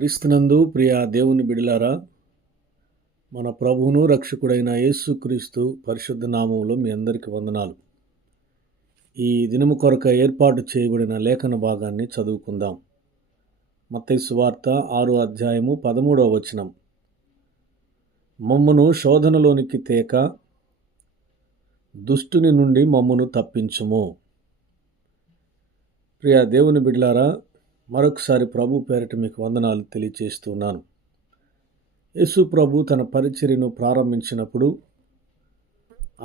క్రీస్తునందు ప్రియ దేవుని బిడలారా, మన ప్రభువును రక్షకుడైన యేసుక్రీస్తు పరిశుద్ధ నామములో మీ అందరికీ వందనాలు. ఈ దినము కొరక ఏర్పాటు చేయబడిన లేఖన భాగాన్ని చదువుకుందాం. మత్తయి సువార్త 6వ అధ్యాయము 13వ వచనం. మమ్మును శోధనలోనికి తేక దుష్టుని నుండి మమ్మును తప్పించుము. ప్రియ దేవుని బిడలారా, మరొకసారి ప్రభు పేరిట మీకు వందనాలు తెలియచేస్తున్నాను. యేసు ప్రభు తన పరిచర్యను ప్రారంభించినప్పుడు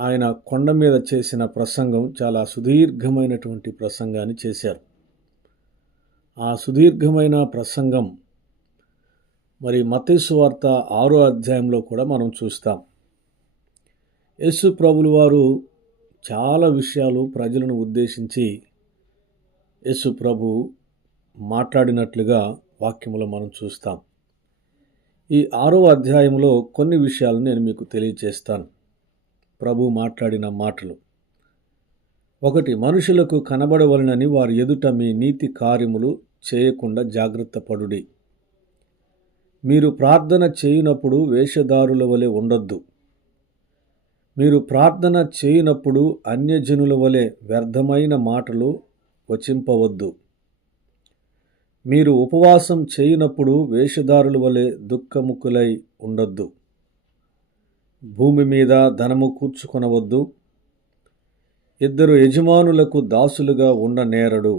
ఆయన కొండ మీద చేసిన ప్రసంగం చాలా సుదీర్ఘమైనటువంటి ప్రసంగాన్ని చేశారు. ఆ సుదీర్ఘమైన ప్రసంగం మరి మత్తయి సువార్త 6వ అధ్యాయంలో కూడా మనం చూస్తాం. యేసు ప్రభులు వారు చాలా విషయాలు ప్రజలను ఉద్దేశించి యేసు ప్రభు మాట్లాడినట్లుగా వాక్యములో మనం చూస్తాం. ఈ 6వ అధ్యాయంలో కొన్ని విషయాలు నేను మీకు తెలియచేస్తాను. ప్రభు మాట్లాడిన మాటలు. 1. మనుషులకు కనబడవలనని వారి ఎదుట మీ నీతి కార్యములు చేయకుండా జాగ్రత్త పడుడి. మీరు ప్రార్థన చేయనప్పుడు వేషధారుల వలె ఉండొద్దు. మీరు ప్రార్థన చేయనప్పుడు అన్యజనుల వలె వ్యర్థమైన మాటలు వచింపవద్దు. మీరు ఉపవాసం చేయనప్పుడు వేషధారుల వలె దుఃఖముఖులై ఉండొద్దు. భూమి మీద ధనము కూర్చుకొనవద్దు. 2 యజమానులకు దాసులుగా ఉండనేరడు.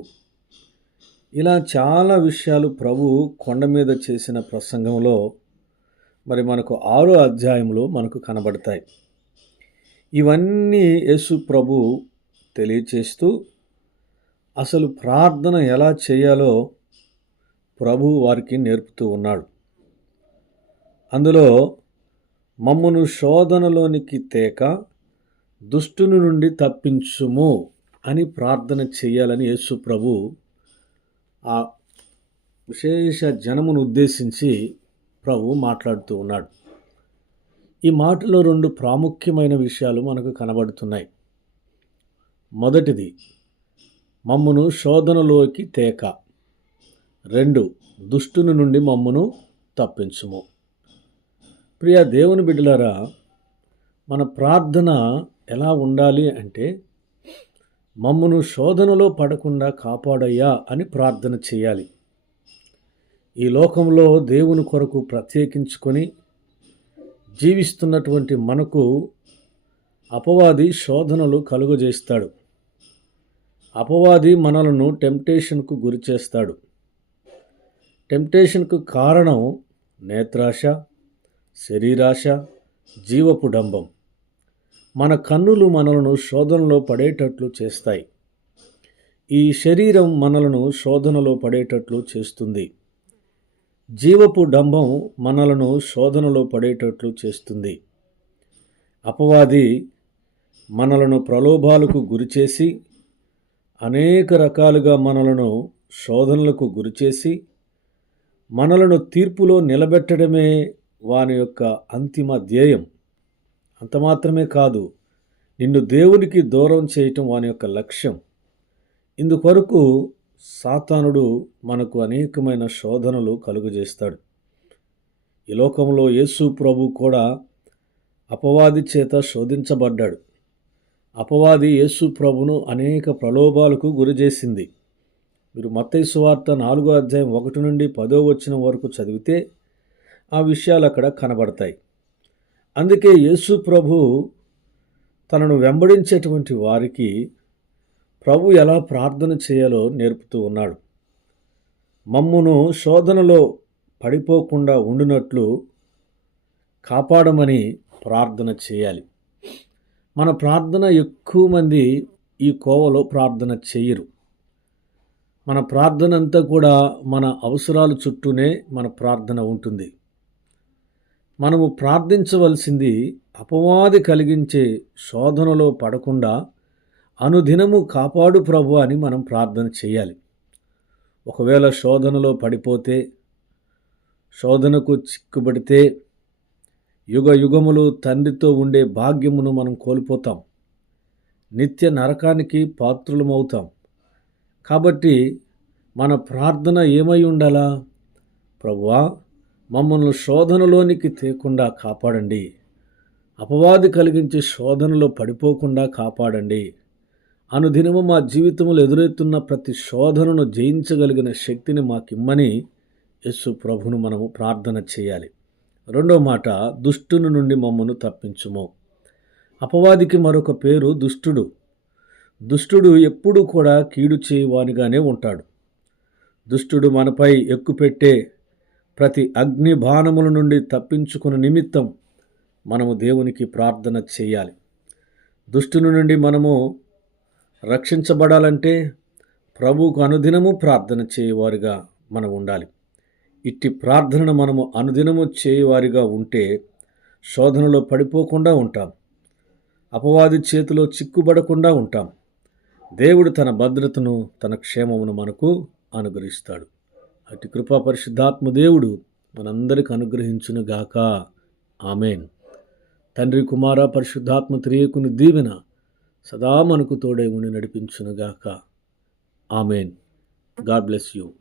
ఇలా చాలా విషయాలు ప్రభు కొండ మీద చేసిన ప్రసంగంలో మరి మనకు 6వ అధ్యాయంలో మనకు కనబడతాయి. ఇవన్నీ యేసు ప్రభు తెలియచేస్తూ అసలు ప్రార్థన ఎలా చేయాలో ప్రభు వారికి నేర్పుతూ ఉన్నాడు. అందులో మమ్మును శోధనలోనికి తేక దుష్టుని నుండి తప్పించుము అని ప్రార్థన చేయాలని యేసు ప్రభు ఆ విశేష జనమును ఉద్దేశించి ప్రభు మాట్లాడుతూ ఉన్నాడు. ఈ మాటలో 2 ప్రాముఖ్యమైన విషయాలు మనకు కనబడుతున్నాయి. మొదటిది మమ్మును శోధనలోకి తేక. 2 దుష్టుని నుండి మమ్మును తప్పించుము. ప్రియ దేవుని బిడ్డలారా, మన ప్రార్థన ఎలా ఉండాలి అంటే మమ్మును శోధనలో పడకుండా కాపాడయ్యా అని ప్రార్థన చేయాలి. ఈ లోకంలో దేవుని కొరకు ప్రత్యేకించుకొని జీవిస్తున్నటువంటి మనకు అపవాది శోధనలు కలుగజేస్తాడు. అపవాది మనలను టెంప్టేషన్కు గురి చేస్తాడు. టెంప్టేషన్కు కారణం నేత్రాశ, శరీరాశ, జీవపు డంబం. మన కన్నులు మనలను శోధనలో పడేటట్లు చేస్తాయి. ఈ శరీరం మనలను శోధనలో పడేటట్లు చేస్తుంది. జీవపు డంబం మనలను శోధనలో పడేటట్లు చేస్తుంది. అపవాది మనలను ప్రలోభాలకు గురిచేసి అనేక రకాలుగా మనలను శోధనలకు గురిచేసి మనలను తీర్పులో నిలబెట్టడమే వాని యొక్క అంతిమ ధ్యేయం. అంత మాత్రమే కాదు, నిన్ను దేవునికి దూరం చేయటం వాని యొక్క లక్ష్యం. ఇందుకొరకు సాతానుడు మనకు అనేకమైన శోధనలు కలుగజేస్తాడు. ఈ లోకంలో యేసు ప్రభు కూడా అపవాది చేత శోధించబడ్డాడు. అపవాది యేసు ప్రభును అనేక ప్రలోభాలకు గురిచేసింది. మీరు మత్తయి సువార్త 4వ అధ్యాయం 1 నుండి 10వ వచనం వరకు చదివితే ఆ విషయాలు అక్కడ కనబడతాయి. అందుకే యేసు ప్రభు తనను వెంబడించేటువంటి వారికి ప్రభు ఎలా ప్రార్థన చేయాలో నేర్పుతూ ఉన్నాడు. మమ్మును శోధనలో పడిపోకుండా ఉండునట్లు కాపాడమని ప్రార్థన చేయాలి. మన ప్రార్థన ఎక్కువ మంది ఈ కోవలో ప్రార్థన చేయరు. మన ప్రార్థన అంతా కూడా మన అవసరాల చుట్టూనే మన ప్రార్థన ఉంటుంది. మనము ప్రార్థించవలసింది అపవాది కలిగించే శోధనలో పడకుండా అనుదినము కాపాడు ప్రభు అని మనం ప్రార్థన చేయాలి. ఒకవేళ శోధనలో పడిపోతే, శోధనకు చిక్కుబడితే యుగ యుగములు తండ్రితో ఉండే భాగ్యమును మనం కోల్పోతాం. నిత్య నరకానికి పాత్రులమవుతాం. కాబట్టి మన ప్రార్థన ఏమై ఉండాలా? ప్రభువా, మమ్మల్ని శోధనలోనికి తేకుండా కాపాడండి. అపవాది కలిగించే శోధనలో పడిపోకుండా కాపాడండి. అనుదినము మా జీవితంలో ఎదురెత్తున్న ప్రతి శోధనను జయించగలిగిన శక్తిని మాకిమ్మని యేసు ప్రభును మనము ప్రార్థన చేయాలి. రెండో మాట, దుష్టుని నుండి మమ్మను తప్పించుము. అపవాదికి మరొక పేరు దుష్టుడు. దుష్టుడు ఎప్పుడూ కూడా కీడు చేయవానిగానే ఉంటాడు. దుష్టుడు మనపై ఎక్కుపెట్టే ప్రతి అగ్ని బాణముల నుండి తప్పించుకునే నిమిత్తం మనము దేవునికి ప్రార్థన చేయాలి. దుష్టుని నుండి మనము రక్షించబడాలంటే ప్రభువుకు అనుదినము ప్రార్థన చేయవారిగా మనం ఉండాలి. ఇట్టి ప్రార్థనను మనము అనుదినము చేయవారిగా ఉంటే శోధనలో పడిపోకుండా ఉంటాం. అపవాది చేతిలో చిక్కుబడకుండా ఉంటాం. దేవుడు తన భద్రతను, తన క్షేమమును మనకు అనుగ్రహిస్తాడు. అటు కృపా పరిశుద్ధాత్మ దేవుడు మనందరికి అనుగ్రహించునుగాక. ఆమెన్. తండ్రి, కుమార, పరిశుద్ధాత్మ త్రియేకుని దీవెన సదా మనకు తోడై ఉండి నడిపించునుగాక. ఆమెన్. God bless you.